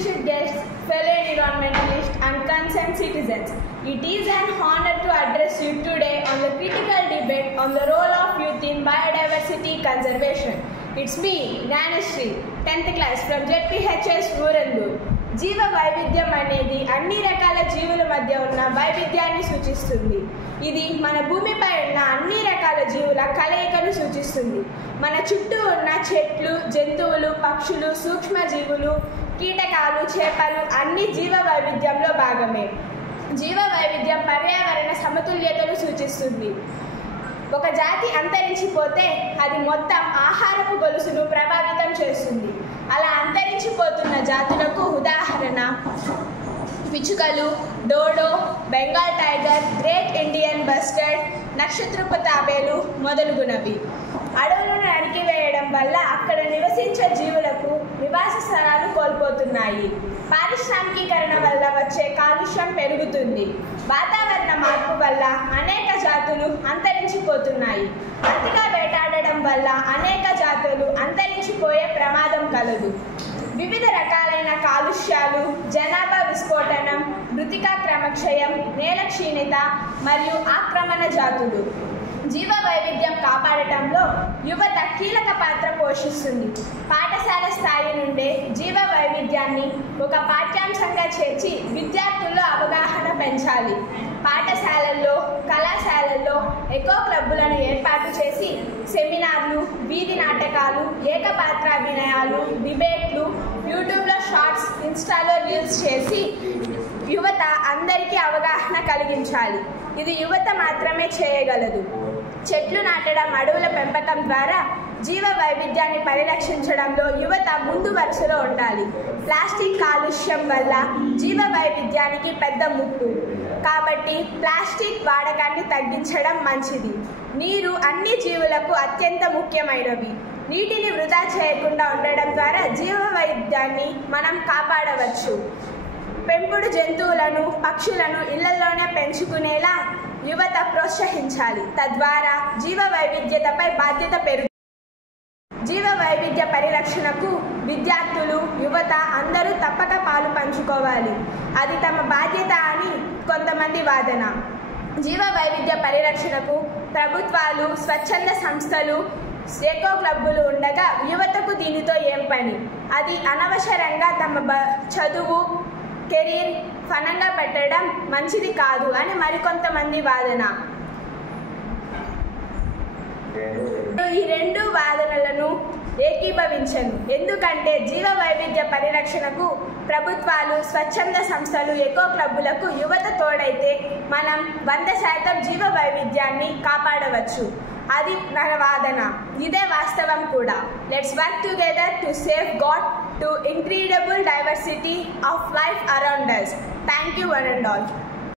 distinguished guests, fellow environmentalists and concerned citizens. It is an honor to address you today on the critical debate on the role of youth in biodiversity conservation. It's me, Gnanashree, 10th class from ZPHS Urandur. జీవ వైవిధ్యం అనేది అన్ని రకాల జీవుల మధ్య ఉన్న వైవిధ్యాన్ని సూచిస్తుంది. ఇది మన భూమిపై ఉన్న అన్ని రకాల జీవుల కలయికను సూచిస్తుంది. మన చుట్టూ ఉన్న చెట్లు, జంతువులు, పక్షులు, సూక్ష్మజీవులు, కీటకాలు, చేపలు అన్ని జీవ వైవిధ్యంలో భాగమే. జీవ వైవిధ్యం పర్యావరణ సమతుల్యతను సూచిస్తుంది. ఒక జాతి అంతరించిపోతే అది మొత్తం ఆహారపు గొలుసును ప్రభావితం చేస్తుంది. అలా అంతరించిపోతున్న జాతులకు ఉదాహరణ పిచ్చుకలు, dodo, Bengal tiger, great Indian bustard, నక్షత్రపు తాబేలు మొదలుగునవి. అడవులను నరికివేయడం వల్ల అక్కడ నివసించే జీవులకు నివాస స్థలాలు కోల్పోతున్నాయి. పారిశ్రామికీకరణ వల్ల వచ్చే కాలుష్యం పెరుగుతుంది. వాతావరణ మార్పు వల్ల అనేక జాతులు అంతరించిపోతున్నాయి. అతిగా వేటాడడం వల్ల అనేక జాతులు అంతరించిపోయే ప్రమాదం కలదు. వివిధ రకాలైన కాలుష్యాలు, జనాభా విస్ఫోటనం, మృతికా క్రమక్షయం, నేల క్షీణత మరియు ఆక్రమణ జాతులు. జీవ వైవిధ్యం కాపాడటంలో యువత కీలక పాత్ర పోషిస్తుంది. పాఠశాల స్థాయి నుండే జీవ వైవిధ్యాన్ని ఒక పాఠ్యాంశంగా చేర్చి విద్యార్థుల్లో అవగాహన పెంచాలి. పాఠశాలల్లో, కళాశాలల్లో ఎకో క్లబ్బులను ఏర్పాటు చేసి సెమినార్లు, వీధి నాటకాలు, ఏకపాత్రాభినయాలు, డిబేట్లు, యూట్యూబ్లో షార్ట్స్, ఇన్స్టాలో రీల్స్ చేసి యువత అందరికీ అవగాహన కలిగించాలి. ఇది యువత మాత్రమే చేయగలదు. చెట్లు నాటడం, అడవుల పెంపకం ద్వారా జీవ వైవిధ్యాన్ని పరిరక్షించడంలో యువత ముందు వరుసలో ఉండాలి. ప్లాస్టిక్ కాలుష్యం వల్ల జీవ వైవిధ్యానికి పెద్ద ముప్పు. కాబట్టి ప్లాస్టిక్ వాడకాన్ని తగ్గించడం మంచిది. నీరు అన్ని జీవులకు అత్యంత ముఖ్యమైనవి. నీటిని వృధా చేయకుండా ఉండడం ద్వారా జీవ వైవిధ్యాన్ని మనం కాపాడవచ్చు. పెంపుడు జంతువులను, పక్షులను ఇళ్లలోనే పెంచుకునేలా యువత ప్రోత్సహించాలి. తద్వారా జీవ వైవిధ్యతపై బాధ్యత పెరుగుతుంది. జీవ వైవిధ్య పరిరక్షణకు విద్యార్థులు, యువత అందరూ తప్పక పాలు పంచుకోవాలి. అది తమ బాధ్యత అని కొంతమంది వాదన. జీవ వైవిధ్య పరిరక్షణకు ప్రభుత్వాలు, స్వచ్ఛంద సంస్థలు, ఎకో క్లబ్బులు ఉండగా యువతకు దీనితో ఏం పని? అది అనవసరంగా తమ చదువు, కెరీర్ ఫనంగా పెట్టడం మంచిది కాదు అని మరికొంతమంది వాదన. ఈ రెండు వాదనలను ఏకీభవించను. ఎందుకంటే జీవ వైవిధ్య పరిరక్షణకు ప్రభుత్వాలు, స్వచ్ఛంద సంస్థలు, ఎకో క్లబ్బులకు యువత తోడైతే మనం 100% జీవ వైవిధ్యాన్ని కాపాడవచ్చు. అది నా వాదన. ఇదే వాస్తవం కూడా. Let's work together to save God to incredible diversity of life around us. Thank you one and all.